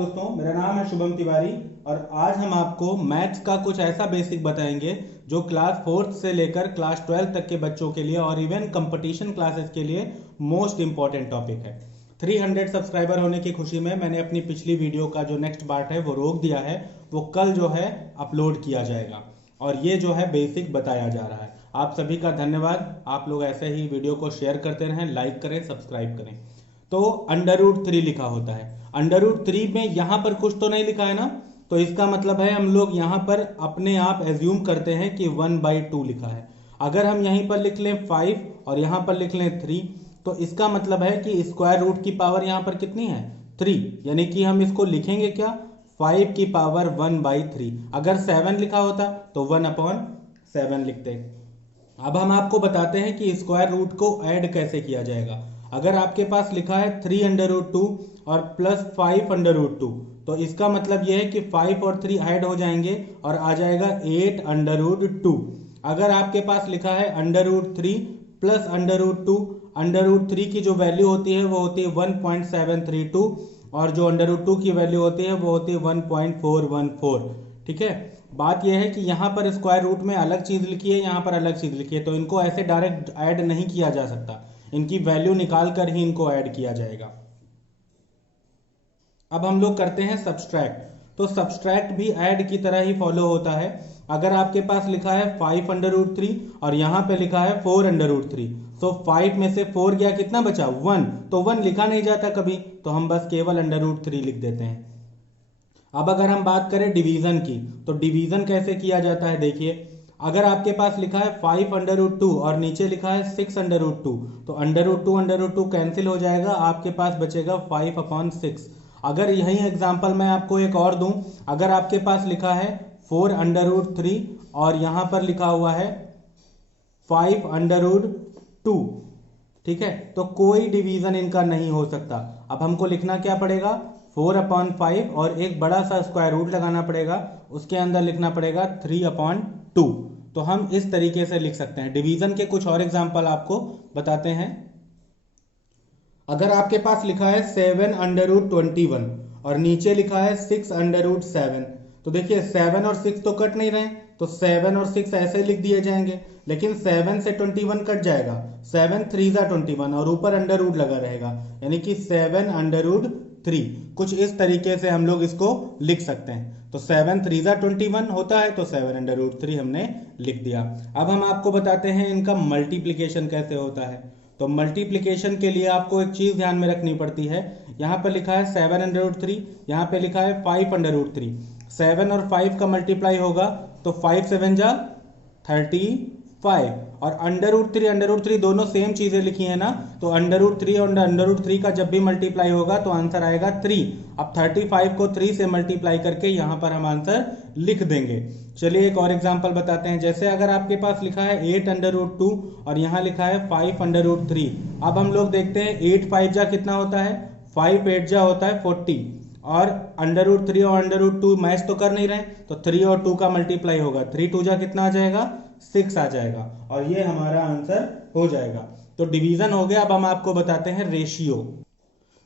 दोस्तों, मेरा नाम है शुभम तिवारी और आज हम आपको मैथ्स का कुछ ऐसा बेसिक बताएंगे जो क्लास 4th से लेकर क्लास 12 तक के बच्चों के लिए और इवन कंपटीशन क्लासेस के लिए मोस्ट इंपॉर्टेंट टॉपिक है। 300 सब्सक्राइबर होने की खुशी में मैंने अपनी पिछली वीडियो का जो नेक्स्ट पार्ट है वो रोक दिया है, वो कल जो है अपलोड किया जाएगा और ये जो है बेसिक बताया जा रहा है। आप सभी का धन्यवाद। आप लोग ऐसे ही वीडियो को शेयर करते रहें, लाइक करें, सब्सक्राइब करें। तो √3 लिखा होता है। √3 में यहां पर कुछ तो नहीं लिखा है ना, तो इसका मतलब है हम लोग यहां पर अपने आप एज्यूम करते हैं कि 1/2 लिखा है। अगर हम यहीं पर लिख लें 5 और यहां पर लिख लें 3 तो इसका मतलब है कि स्क्वायर रूट की पावर यहां पर कितनी है, 3। यानी कि हम इसको लिखेंगे क्या, 5 की पावर 1/3। अगर 7 लिखा होता तो 1/7 लिखते। अब हम आपको बताते हैं कि स्क्वायर रूट को ऐड कैसे किया जाएगा। अगर आपके पास लिखा है 3√2 और प्लस 5√2 तो इसका मतलब यह है कि 5 और 3 ऐड हो जाएंगे और आ जाएगा 8√2। अगर आपके पास लिखा है √3 प्लस √2 की जो वैल्यू होती है वो होती है 1.732 और जो √2 की वैल्यू होती है वो होती है 1.414। ठीक है, बात यह है कि यहाँ पर स्क्वायर रूट में अलग चीज लिखी है, यहाँ पर अलग चीज लिखी है, तो इनको ऐसे डायरेक्ट ऐड नहीं किया जा सकता, इनकी वैल्यू निकाल कर ही इनको ऐड किया जाएगा। अब हम लोग करते हैं सब्सट्रैक्ट। तो सब्सट्रैक्ट भी ऐड की तरह ही फॉलो होता है। अगर आपके पास लिखा है 5√3 और यहाँ पे लिखा है 4√3 तो 5 में से 4 गया, कितना बचा 1, तो 1 लिखा नहीं जाता कभी, तो हम बस केवल √3 लिख देते हैं। अब अगर हम बात करें डिवीजन की, तो डिवीजन कैसे किया जाता है देखिए। अगर आपके पास लिखा है 5√2 और नीचे लिखा है 6√2 तो √2 कैंसिल हो जाएगा, आपके पास बचेगा 5/6। अगर यही एग्जांपल मैं आपको एक और दूं, अगर आपके पास लिखा है 4√3 और यहां पर लिखा हुआ है 5√2, ठीक है, तो कोई डिवीजन इनका नहीं हो सकता। अब हमको लिखना क्या पड़ेगा, 4/5 और एक बड़ा सा स्क्वायर रूट लगाना पड़ेगा, उसके अंदर लिखना पड़ेगा 3/2। तो हम इस तरीके से लिख सकते हैं। डिवीजन के कुछ और एग्जांपल आपको बताते हैं। अगर आपके पास लिखा है 7√21 और नीचे लिखा है 6√7 तो देखिए 7 और 6 तो कट नहीं रहे, तो 7 और 6 ऐसे लिख दिए जाएंगे, लेकिन 7 से 21 कट जाएगा, 7 3 21 और ऊपर अंडर रूट लगा रहेगा, यानी कि 7√3। कुछ इस तरीके से हम लोग इसको लिख सकते हैं। तो 7 3 21 होता है, तो 7√3 हमने लिख दिया। अब हम आपको बताते हैं इनका मल्टीप्लीकेशन कैसे होता है। तो मल्टीप्लिकेशन के लिए आपको एक चीज ध्यान में रखनी पड़ती है। यहां पर लिखा है 7√3, यहां पे लिखा है 5√3। 7 और 5 का मल्टीप्लाई होगा तो 5 7 जा 35 और √3 दोनों सेम चीजें लिखी है ना, तो √3 और √3 का जब भी मल्टीप्लाई होगा तो आंसर आएगा 3। अब 35 को 3 से मल्टीप्लाई करके यहां पर हम आंसर लिख देंगे। चलिए एक और एग्जांपल बताते हैं। जैसे अगर आपके पास लिखा है 8√2 और यहां लिखा है 5√3। अब हम लोग देखते हैं 8 5 जा कितना होता है, 5 8 जा होता है 40 और √3 और √2 मैच तो कर नहीं रहे, तो 3 और 2 का मल्टीप्लाई होगा, 3 2 जा कितना आ जाएगा, 6 आ जाएगा और ये हमारा आंसर हो जाएगा। तो डिवीजन हो गया। अब हम आपको बताते हैं रेशियो।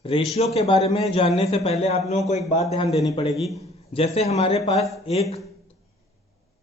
रेशियो के बारे में जानने से पहले आप लोगों को एक बात ध्यान देनी पड़ेगी। जैसे हमारे पास एक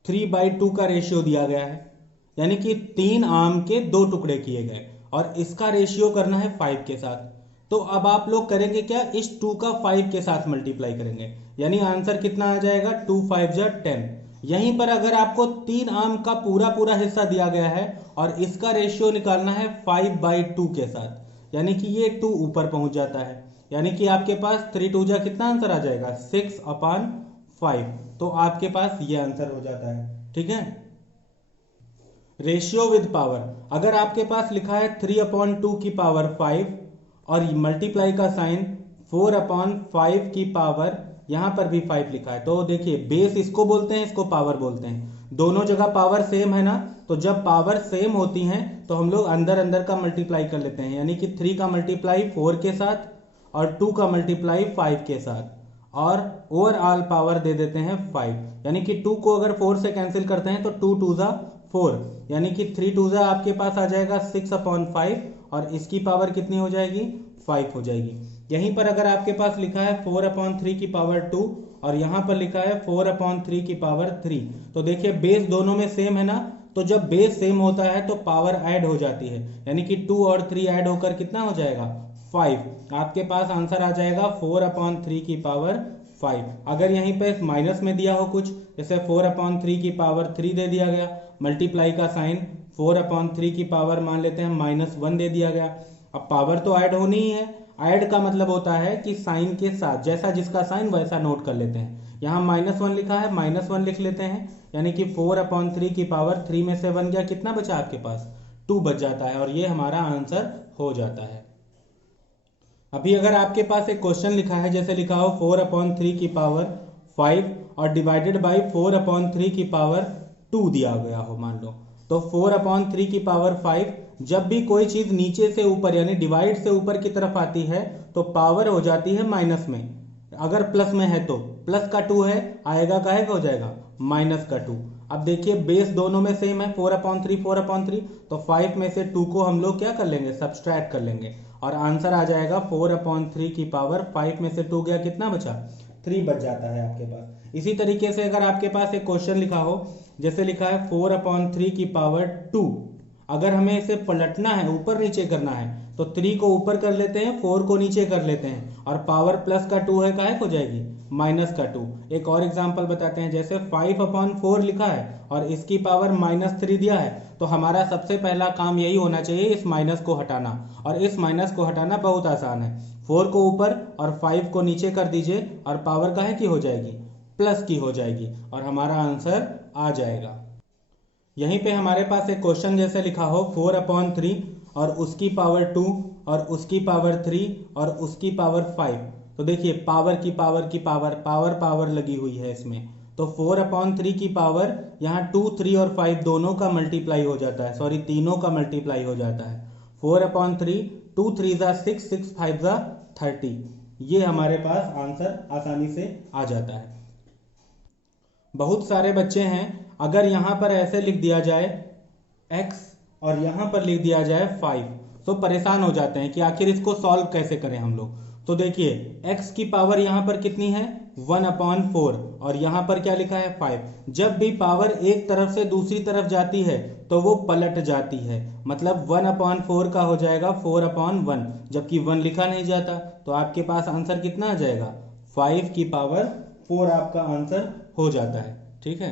3/2 का रेशियो दिया गया है, यानी कि 3 आम के 2 टुकड़े किए गए और इसका रेशियो करना है 5 के साथ। तो अब आप लोग करेंगे क्या, इस 2 का 5 के साथ मल्टीप्लाई करेंगे, यानी आंसर कितना आ जाएगा, 2 5 जा 10। यहीं पर अगर आपको 3 आम का पूरा पूरा हिस्सा दिया गया है और इसका रेशियो निकालना है 5/2 के साथ, यानी कि ये 2 ऊपर पहुंच जाता है, यानी कि आपके पास 3 2 जा कितना आंसर आ जाएगा, 6/5। तो आपके पास ये आंसर हो जाता है। ठीक है, रेशियो विद पावर। अगर आपके पास लिखा है 3/2 की पावर 5 और मल्टीप्लाई का साइन 4/5 की पावर, यहां पर भी 5 लिखा है, तो देखिए बेस इसको बोलते हैं, इसको पावर बोलते हैं। दोनों जगह पावर सेम है ना, तो जब पावर सेम होती हैं तो हम लोग अंदर अंदर का मल्टीप्लाई कर लेते हैं, यानी कि 3 का मल्टीप्लाई 4 के साथ और 2 का मल्टीप्लाई 5 के साथ और ओवरऑल पावर दे देते हैं 5, यानी कि 2 को अगर 4 से कैंसिल करते हैं तो 2 2 जा 4, यानी कि 3 2 जा आपके पास आ जाएगा 6/5 और इसकी पावर कितनी हो जाएगी, 5 हो जाएगी। यहीं पर अगर आपके पास लिखा है 4/3 की पावर 2 और यहाँ पर लिखा है 4/3 की पावर 3, तो देखिए बेस दोनों में सेम है ना, तो जब बेस सेम होता है तो पावर ऐड हो जाती है, यानी कि 2 और 3 ऐड होकर कितना हो जाएगा 5। आपके पास आंसर आ जाएगा 4/3 की पावर 5। अगर यहीं पे माइनस में दिया हो कुछ, जैसे 4/3 की पावर 3 दे दिया गया, मल्टीप्लाई का साइन 4/3 की पावर मान लेते हैं -1 दे दिया गया। अब पावर तो ऐड होनी ही है, ऐड का मतलब होता है कि साइन के साथ, जैसा जिसका साइन वैसा नोट कर लेते हैं। यहाँ -1 लिखा है, -1 लिख लेते हैं, यानी कि 4/3 की पावर 3 में से 1 गया, कितना बचा आपके पास 2 बच जाता है, और ये हमारा आंसर हो जाता है। अभी अगर आपके पास एक क्वेश्चन लिखा है, जैसे लिखा हो 4/3 की पावर 5 और डिवाइडेड बाई 4/3 की पावर 2 दिया गया हो मान लो, तो 4/3 की पावर 5, जब भी कोई चीज नीचे से ऊपर यानी डिवाइड से ऊपर की तरफ आती है तो पावर हो जाती है माइनस में, अगर प्लस में है तो प्लस का 2 है, आएगा काहे का हो जाएगा माइनस का 2। अब देखिए बेस दोनों में सेम है 4/3, तो 5 में से 2 को हम लोग क्या कर लेंगे सब्सट्रैक्ट कर लेंगे, और आंसर आ जाएगा 4/3 की पावर 5 में से 2 गया, कितना बचा 3 बच जाता है आपके पास। इसी तरीके से अगर आपके पास एक क्वेश्चन लिखा हो, जैसे लिखा है 4/3 की पावर 2, अगर हमें इसे पलटना है, ऊपर नीचे करना है, तो 3 को ऊपर कर लेते हैं, 4 को नीचे कर लेते हैं, और पावर प्लस का 2 है काहे हो जाएगी माइनस का 2। एक और एग्जांपल बताते हैं, जैसे 5/4 लिखा है और इसकी पावर -3 दिया है, तो हमारा सबसे पहला काम यही होना चाहिए इस माइनस को हटाना, और इस माइनस को हटाना बहुत आसान है। 4 को ऊपर और 5 को नीचे कर दीजिए, और पावर काहे की हो जाएगी प्लस की हो जाएगी, और हमारा आंसर आ जाएगा। यहीं पे हमारे पास एक क्वेश्चन जैसे लिखा हो 4/3 और उसकी पावर 2 और उसकी पावर 3 और उसकी पावर 5, तो देखिए पावर की पावर की पावर पावर पावर लगी हुई है इसमें, तो 4/3 की पावर यहाँ 2, 3 और 5 दोनों का मल्टीप्लाई हो जाता है, सॉरी तीनों का मल्टीप्लाई हो जाता है। 4/3, 2 3 जा 6, 6 5 जा 30, ये हमारे पास आंसर आसानी से आ जाता है। बहुत सारे बच्चे हैं, अगर यहाँ पर ऐसे लिख दिया जाए x और यहाँ पर लिख दिया जाए 5, तो परेशान हो जाते हैं कि आखिर इसको सॉल्व कैसे करें हम लोग। तो देखिए x की पावर यहाँ पर कितनी है 1/4 और यहाँ पर क्या लिखा है 5। जब भी पावर एक तरफ से दूसरी तरफ जाती है तो वो पलट जाती है, मतलब 1/4 का हो जाएगा 4/1, जबकि 1 लिखा नहीं जाता, तो आपके पास आंसर कितना आ जाएगा 5 की पावर 4 आपका आंसर हो जाता है। ठीक है,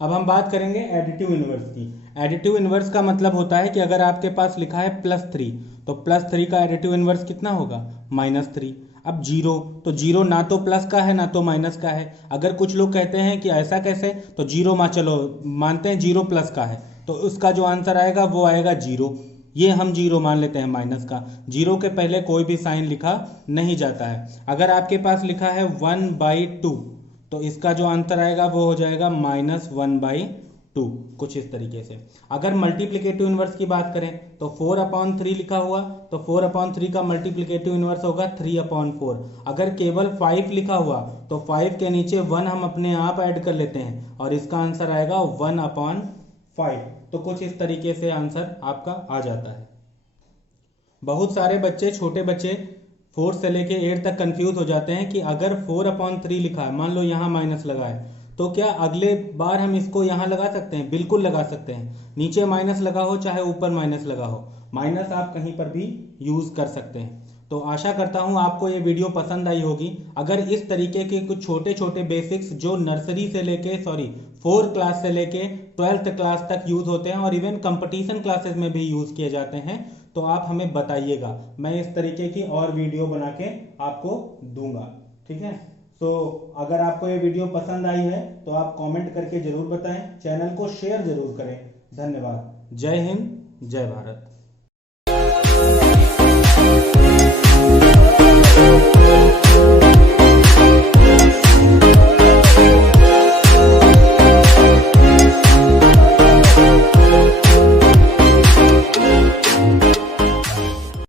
अब हम बात करेंगे एडिटिव इनवर्स की। एडिटिव इनवर्स का मतलब होता है कि अगर आपके पास लिखा है +3, तो +3 का एडिटिव इनवर्स कितना होगा -3। अब 0, तो 0 ना तो प्लस का है ना तो माइनस का है। अगर कुछ लोग कहते हैं कि ऐसा कैसे, तो 0 चलो मानते हैं 0 प्लस का है, तो उसका जो आंसर आएगा वो आएगा 0। ये हम 0 मान लेते हैं माइनस का, 0 के पहले कोई भी साइन लिखा नहीं जाता है। अगर आपके पास लिखा है 1/2, तो इसका जो आंसर आएगा वो हो जाएगा -1/2, कुछ इस तरीके से। अगर मल्टीप्लिकेटिव इनवर्स की बात करें तो 4/3 लिखा हुआ, तो 4/3 का मल्टीप्लिकेटिव इनवर्स होगा 3/4। अगर केवल 5 लिखा हुआ तो 5 के नीचे 1 हम अपने आप ऐड कर लेते हैं और इसका आंसर आएगा 1/5। तो कुछ इस तरीके से आंसर आपका आ जाता है। बहुत सारे बच्चे, छोटे बच्चे 4 से लेके 8 तक कंफ्यूज हो जाते हैं कि अगर 4/3 लिखा है, मान लो यहाँ माइनस लगा है, तो क्या अगले बार हम इसको यहाँ लगा सकते हैं? बिल्कुल लगा सकते हैं, नीचे माइनस लगा हो चाहे ऊपर माइनस लगा हो, माइनस आप कहीं पर भी यूज कर सकते हैं। तो आशा करता हूँ आपको ये वीडियो पसंद आई होगी। अगर इस तरीके के कुछ छोटे छोटे बेसिक्स जो नर्सरी से लेके 4th क्लास से लेके 12th क्लास तक यूज होते हैं और इवन कंपटीशन क्लासेस में भी यूज किए जाते हैं, तो आप हमें बताइएगा, मैं इस तरीके की और वीडियो बना के आपको दूंगा। ठीक है, तो अगर आपको ये वीडियो पसंद आई है तो आप कमेंट करके जरूर बताएं, चैनल को शेयर जरूर करें। धन्यवाद। जय हिंद, जय भारत।